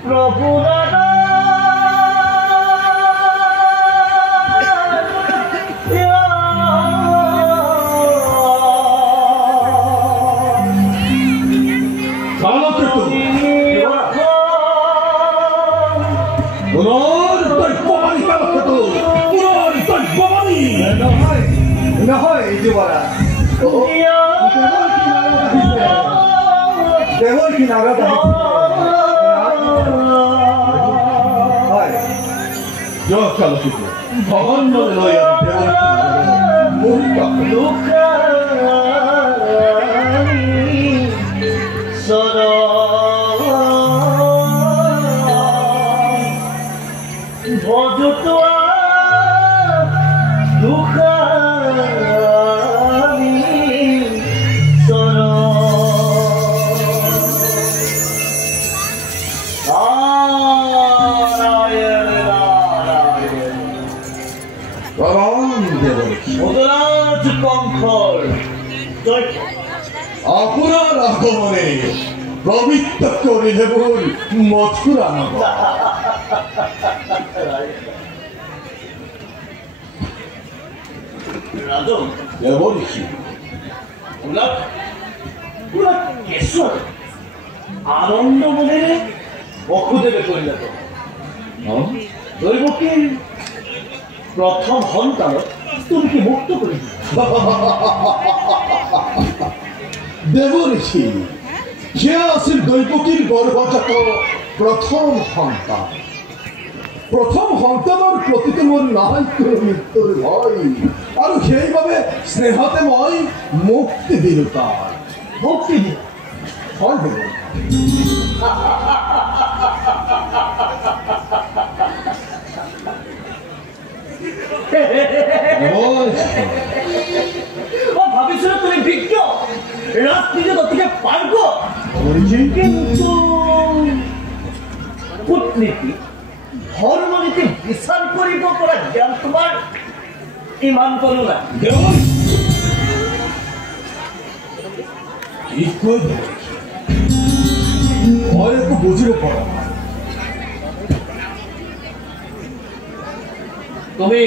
প্ৰভু দাদা নহয় যুৱৰাজ দেৱৰ কি নাগাত হয় ভগৱান লৈ ভজুয়া দুখা আপনার আগমনে প্রবৃত্ত করে দেবর মথুরা আনন্দ মনে বসুদেবে করিলত দৈবকীর প্রথম সন্তান তুমি কি মুক্ত করে দেবঋষি যে আছিল দৈবকীর গর্ভজাত প্রথম সন্তান প্রতি মোর নাই কোনো মৃত্যুর ভয় আর সেইভাবে স্নেহতে মই মুক্তি দিল তার মুক্তি দিল হয় দেব ভাবিছিল তুমি বিজ্ঞ রাত্রিতে তোকে পারব কিন্তু কূটনীতি ধর্মনীতি বিচার করিব করা জ্ঞান তোমার ইমান করো না বুঝিব পড়া তুমি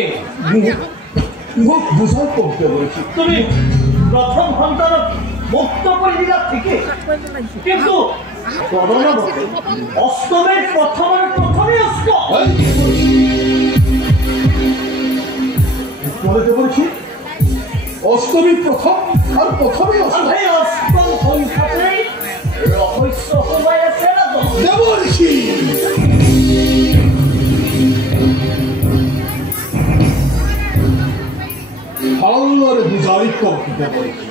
মুখ বুঝার করতে বলেছি তুমি প্রথম সন্তান মুক্ত করে দিলা ঠিকই কিন্তু অষ্টমের প্রথমে অষ্ট বলছি অষ্টমী প্রথম আর প্রথমে অষ্টম সংখ্যাতে রহস্য সবাই আছে না তো দেবঋষি ভালোরে বুঝাই করতে বলছি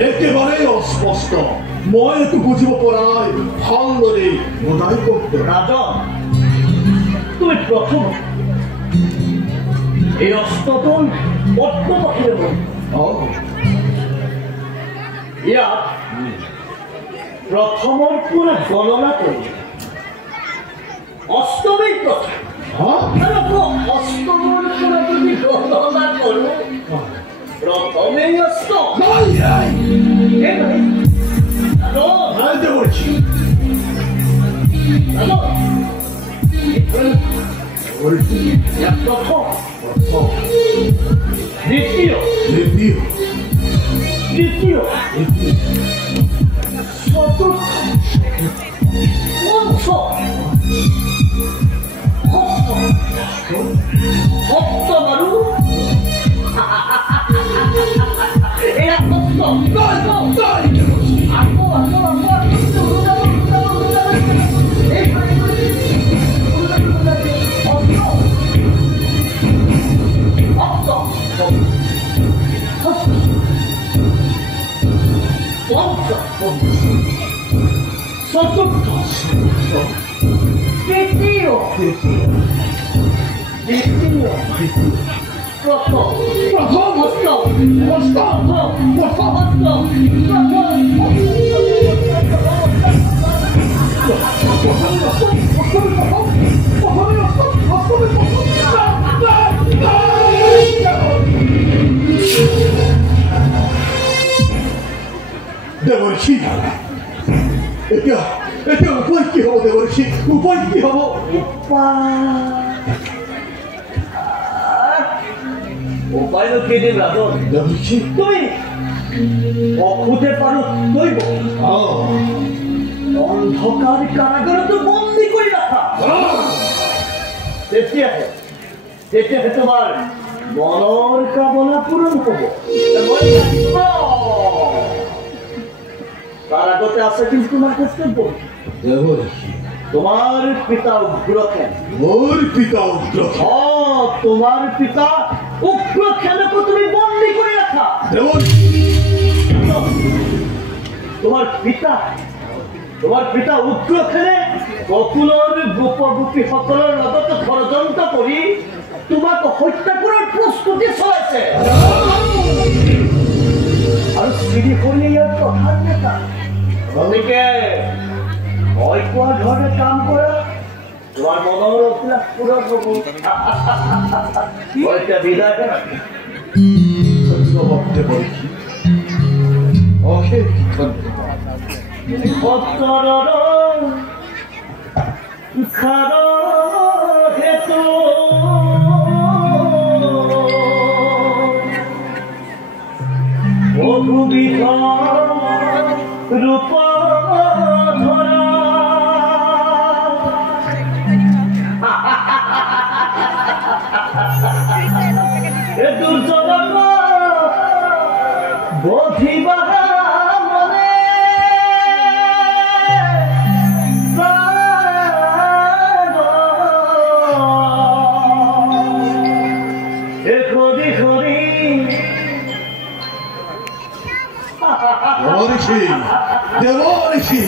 একেবারে অস্পষ্ট মই একটু বুঝিব পড়াই ভালোরে বোঝাই করতে রাজন তুমি প্রথম এই অষ্টতম বদ্ধ পাখিরে বল ইয়াত প্রথমর পুরো গণনা করি অষ্টমের প্রথম অষ্টমর পুরো যদি গণনা করো প্রথমেই অষ্টম বলছি প্রথম দ্বিতীয় চতুর্থ পঞ্চম সপ্তম আৰু এয়া সপ্তম চতুর্থ তৃতীয় প্রথম দেবর্ষি এটা এটা উপায় কি হবো দেবর্ষি উপায় কি হবো উপায় কে দিন রাজন দেবর্ষি তুমি অক্ষুতে পারো দৈব অন্ধকার কারাগারে তো বন্দি করে রাখা তেতিয়াহে তোমার মনের কামনা পূরণ হবো তার আগতে আছে কিন্তু তোমার কর্তব্য তোমার পিতা উগ্রসেন মোর পিতা উগ্রসেন তোমার পিতা উগ্রসেনকে তুমি বন্দি করে রাখা তোমার পিতা উগ্রসেনে বকুলৰ গোপগোপী সকলৰ লগত ষড়যন্ত্ৰ কৰি তোমাক হত্যা কৰাৰ প্ৰস্তুতি চলাইছে আৰু শ্ৰীহৰিয়ে ইয়াৰ প্ৰধান নেতা গতিকে মই কোৱা ধৰণে কাম কৰা তোমাৰ মনৰ অভিলাষ পূৰণ হ'ব মই এতিয়া বিদায় ধন্যবাদ দেবৰ্ষি অশেষ ধন্যবাদ খাৰ হেতু অভিবিধ ৰূপ ধৰা দুৰ্যোগ বধিবা দেবৰ্ষি